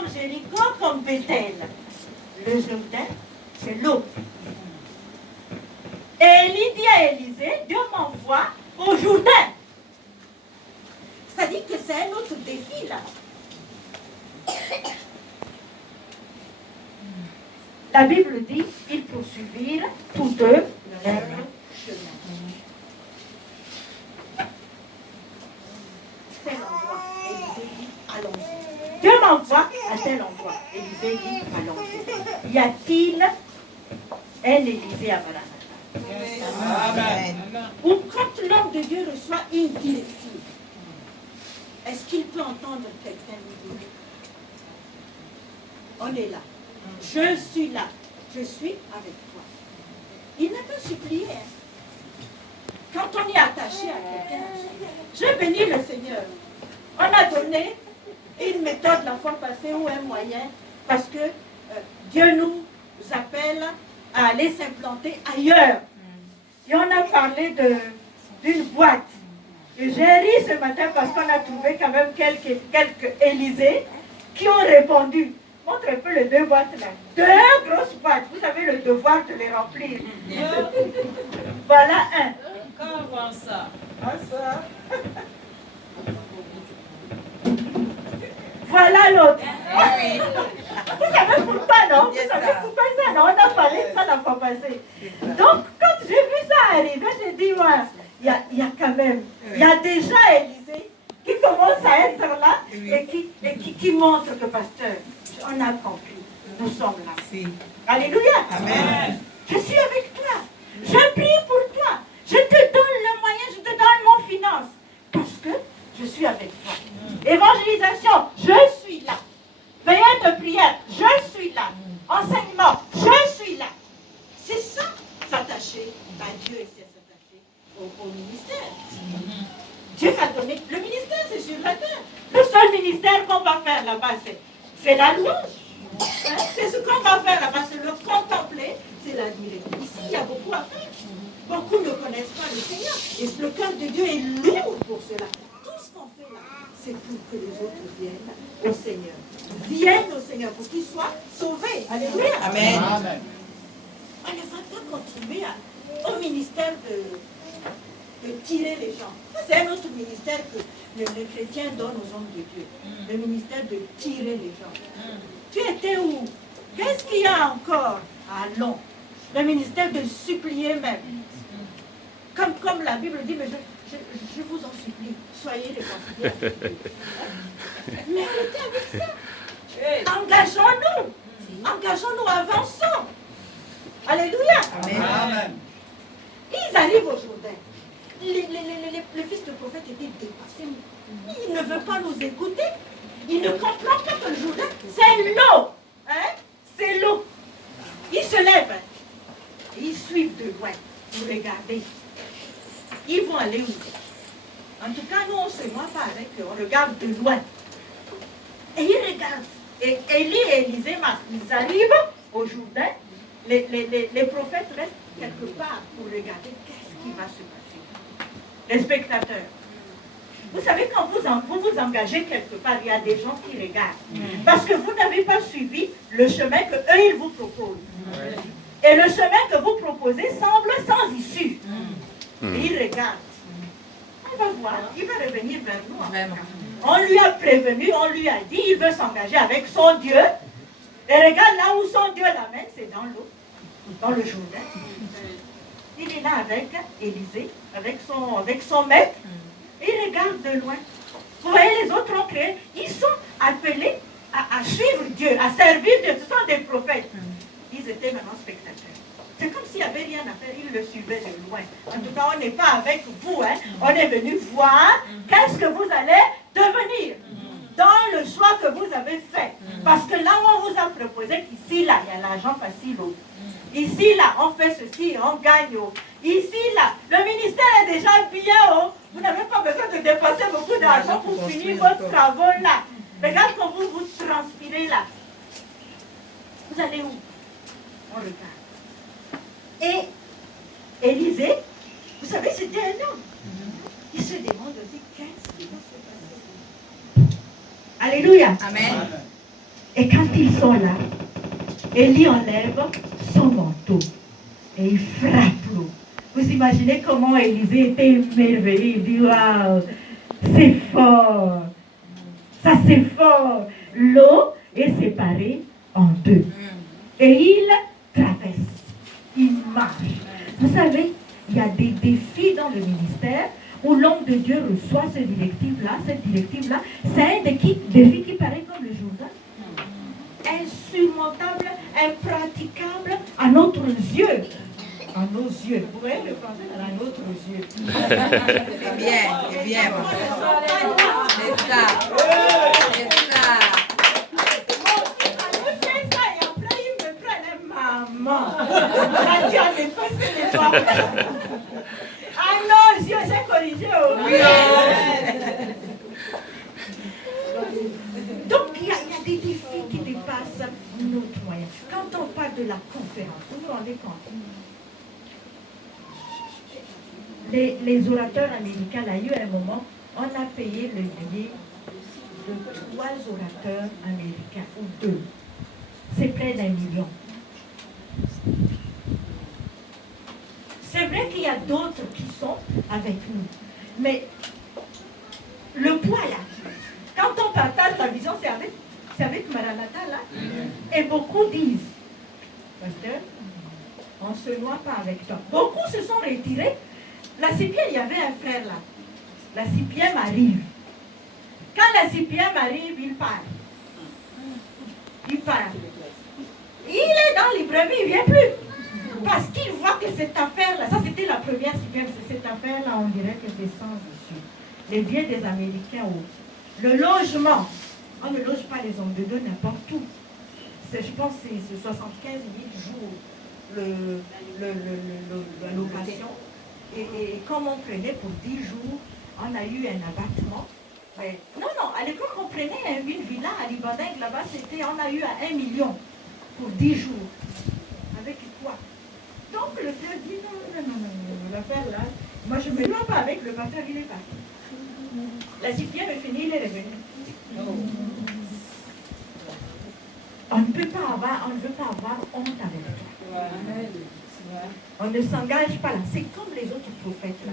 comme Jéricho, comme Bethel. Le Jourdain, c'est l'eau. Et Élie dit à Élisée, Dieu m'envoie au Jourdain. C'est-à-dire que c'est un autre défi là. La Bible dit, ils poursuivirent tous deux leur chemin. Tel endroit, Élisée dit, allons-y. Dieu m'envoie à tel endroit. Élisée dit, allons-y. Y a-t-il un Élisée à Maranatha? Amen. Ou quand l'homme de Dieu reçoit une directive, est-ce qu'il peut entendre quelqu'un lui dire, on est là, je suis là, je suis avec toi. Il n'a pas supplié. Quand on est attaché à quelqu'un, je bénis le Seigneur. On a donné une méthode la fois passée ou un moyen parce que Dieu nous appelle à aller s'implanter ailleurs. Et on a parlé d'une boîte. Et j'ai ri ce matin parce qu'on a trouvé quand même quelques Élysées qui ont répondu. Montre un peu les deux boîtes là. Deux grosses boîtes. Vous avez le devoir de les remplir. Voilà un. Comment ça? Ah, ça. Voilà l'autre. Oui. Vous savez pourquoi, non? Vous savez pourquoi ça, non? On a parlé de ça la fois passée. Donc, quand j'ai vu ça arriver, j'ai dit, ouais, il y a quand même, il y a déjà Élisée qui commence à être là et qui montre que, pasteur, on a compris. Nous sommes là. Alléluia. Amen. Je suis avec toi. Je prie pour toi. Je te donne le moyen, je te donne mon finance. Parce que je suis avec toi. Évangélisation, je suis là. Veillée de prière, je suis là. Enseignement, je suis là. C'est ça, s'attacher à Dieu et s'attacher au ministère. Dieu a donné, le ministère c'est sur la terre. Le seul ministère qu'on va faire là-bas, c'est la louange. Hein? C'est ce qu'on va faire là-bas, c'est le contempler, c'est l'admirer. Ici, il y a beaucoup à faire. Beaucoup ne connaissent pas le Seigneur. Et le cœur de Dieu est lourd pour cela. Tout ce qu'on fait là, c'est pour que les autres viennent au Seigneur. Viennent au Seigneur pour qu'ils soient sauvés. Alléluia. Amen. Amen. On ne va pas contribuer au ministère de tirer les gens. C'est un autre ministère que les chrétiens donnent aux hommes de Dieu. Le ministère de tirer les gens. Tu étais où? Qu'est-ce qu'il y a encore? Allons. Le ministère de supplier même. Comme la Bible dit, mais je vous en supplie, soyez réconciliés. Mais arrêtez avec ça. Engageons-nous. Engageons-nous, avançons. Alléluia. Amen. Ils arrivent au Jourdain. Les fils de prophète étaient dépassés. Ils ne veulent pas nous écouter. Ils ne comprennent pas que le Jourdain, c'est l'eau. Hein? C'est l'eau. Ils se lèvent. Ils suivent de loin pour regarder. Ils vont aller où? En tout cas, nous, on ne se voit pas avec eux. On regarde de loin. Et ils regardent. Et Élie et Élisée, ils arrivent au Jourdain. Les prophètes restent quelque part pour regarder qu'est-ce qui va se passer. Les spectateurs. Vous savez, quand vous vous engagez quelque part, il y a des gens qui regardent. Parce que vous n'avez pas suivi le chemin qu'eux, ils vous proposent. Et le chemin que vous proposez semble sans issue. Et il regarde. On va voir, il va revenir vers nous. On lui a prévenu, on lui a dit, il veut s'engager avec son Dieu. Et regarde là où son Dieu l'amène, c'est dans l'eau, dans le Jourdain. Il est là avec Élisée, avec son maître. Et il regarde de loin. Vous voyez, les autres ont créé, ils sont appelés à suivre Dieu, à servir Dieu. Ce sont des prophètes. Ils étaient maintenant spectateurs. C'est comme s'il n'y avait rien à faire, ils le suivaient de loin. En tout cas, on n'est pas avec vous, hein. On est venu voir qu'est-ce que vous allez devenir dans le choix que vous avez fait. Parce que là où on vous a proposé qu'ici, là, il y a l'argent facile. Ici, là, on fait ceci, on gagne. Ici, là, le ministère est déjà bien. Vous n'avez pas besoin de dépenser beaucoup d'argent pour finir votre travaux là. Regarde quand vous transpirez là. Vous allez où? On regarde. Et Élisée, vous savez, c'était un homme. Il se demande aussi qu'est-ce qui va se passer. Alléluia. Amen. Et quand ils sont là, Élie enlève son manteau et il frappe l'eau. Vous imaginez comment Élisée était émerveillé. Il dit, waouh, c'est fort. Ça c'est fort. L'eau est séparée en deux. Et il traverse. Il marche. Vous savez, il y a des défis dans le ministère où l'homme de Dieu reçoit cette directive-là. C'est un défi qui paraît comme le Jourdain. Insurmontable, impraticable à notre yeux. À nos yeux. Vous voyez le français, à notre yeux. C'est bien, c'est bien. C'est ça. C'est ça. Et après, il me prenait maman. La Dieu avait passé les doigts. Ah non, Dieu, j'ai corrigé. Oui. Donc, il y a des défis qui dépassent notre moyen. Quand on parle de la conférence, vous vous rendez compte? Les orateurs américains, là, il y a eu un moment, on a payé le billet de 3 orateurs américains, ou 2. C'est près d'1 million. C'est vrai qu'il y a d'autres qui sont avec nous. Mais le poids, là, quand on partage la vision, c'est avec Maranatha, là. Et beaucoup disent, pasteur, on ne se noie pas avec toi. Beaucoup se sont retirés. La CPM, il y avait un frère là. La CPM arrive. Quand la CPM arrive, il part. Il part. Il est dans les brebis, il ne vient plus. Parce qu'il voit que cette affaire-là, ça c'était la première CPM, cette affaire-là, on dirait que c'est sans issue. Les biens des Américains, le logement, on ne loge pas les hommes de Dieu n'importe où. Je pense que c'est 75 000 jours la location. Et comme on prenait pour 10 jours, on a eu un abattement. Mais, non, à l'époque, on prenait une villa à Libanding, là-bas, on a eu à 1 million pour 10 jours. Avec quoi? Donc le frère dit non, l'affaire là, moi je ne me loue pas avec le pasteur, il est parti. La CPM est finie, il est revenu. On ne veut pas avoir honte avec toi. On ne s'engage pas là. C'est comme les autres prophètes là.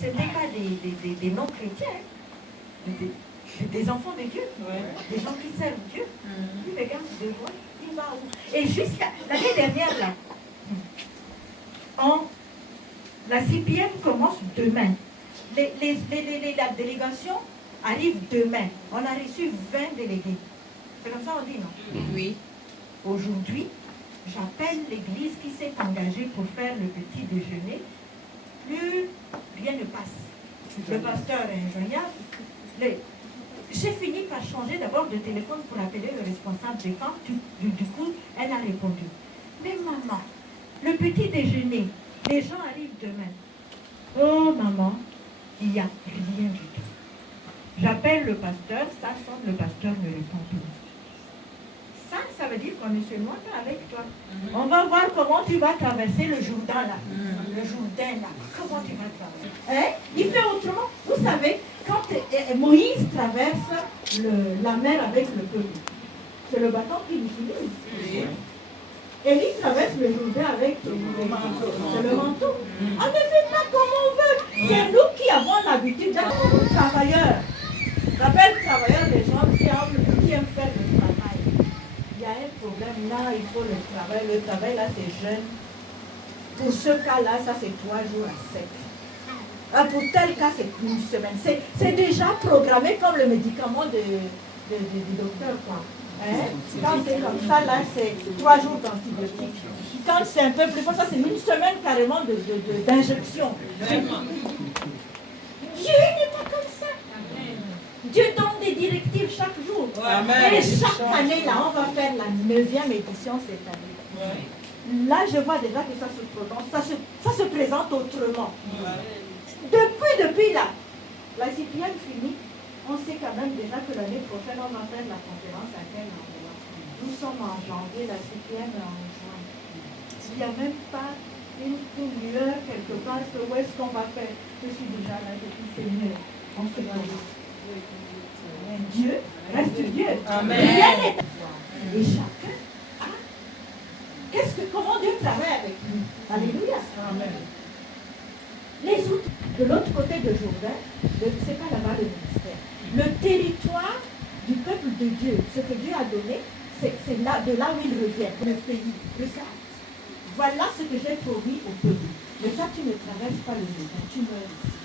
Ce n'étaient pas des non-chrétiens, des enfants de Dieu, des gens qui servent Dieu. Ils regardent de loin, ils vont où? Et jusqu'à l'année dernière là, la CPM commence demain. La délégation arrive demain. On a reçu 20 délégués. C'est comme ça on dit, non? Oui. Aujourd'hui, j'appelle l'église qui s'est engagée pour faire le petit déjeuner. Plus rien ne passe. Le pasteur est injoignable. J'ai fini par changer d'abord de téléphone pour appeler le responsable des femmes. Du coup, elle a répondu. Mais maman, le petit déjeuner, les gens arrivent demain. Oh maman, il n'y a rien du tout. J'appelle le pasteur, ça sonne, le pasteur ne répond plus. Ça veut dire qu'on ne se noie pas avec toi. On va voir comment tu vas traverser le Jourdain là. Le Jourdain là. Comment tu vas traverser? Hein? Il fait autrement. Vous savez, quand Moïse traverse la mer avec le peuple, c'est le bâton qu'il utilise. Oui. Et il traverse le Jourdain avec le manteau. C'est le manteau. On ne fait pas comme on veut. C'est nous qui avons l'habitude d'être travailleurs. J'appelle travailleurs des gens qui aiment faire le travail. Il y a un problème là, il faut le travail. Le travail là, c'est jeune. Pour ce cas-là, ça c'est 3 jours à 7. Pour tel cas, c'est 1 semaine. C'est déjà programmé comme le médicament du docteur, quoi. Hein? Quand c'est comme ça, là, c'est 3 jours d'antibiotiques. Quand c'est un peu plus fort, ça c'est 1 semaine carrément d'injection. Dieu n'est pas comme ça. Dieu donne des directives chaque jour. Amen. Et chaque année, là, on va faire la 9e édition cette année. Là, je vois déjà que ça se prononce, ça se présente autrement. Depuis là, la CPM finit, on sait quand même déjà que l'année prochaine, on va faire la conférence à quel endroit. Nous sommes en janvier, la CPM est en juin. Il n'y a même pas une lueur quelque part que où est-ce qu'on va faire. Je suis déjà là depuis Seigneur. On se connaît. Dieu reste Dieu. Amen. Et chacun a... Comment Dieu travaille avec nous. Alléluia. Amen. Les autres, de l'autre côté de Jourdain, c'est pas là-bas le ministère. Le territoire du peuple de Dieu, ce que Dieu a donné, c'est là, de là où il revient, le pays. Regarde. Voilà ce que j'ai promis au peuple. Mais toi, tu ne traverses pas le Jourdain, tu meurs ici.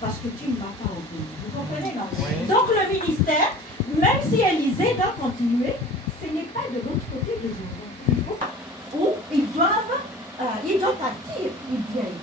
Parce que tu ne m'as pas obéi. Vous comprenez, non? Oui. Donc le ministère, même si Élisée doit continuer, ce n'est pas de l'autre côté de Jourdain. Où ils doivent partir. Il vient.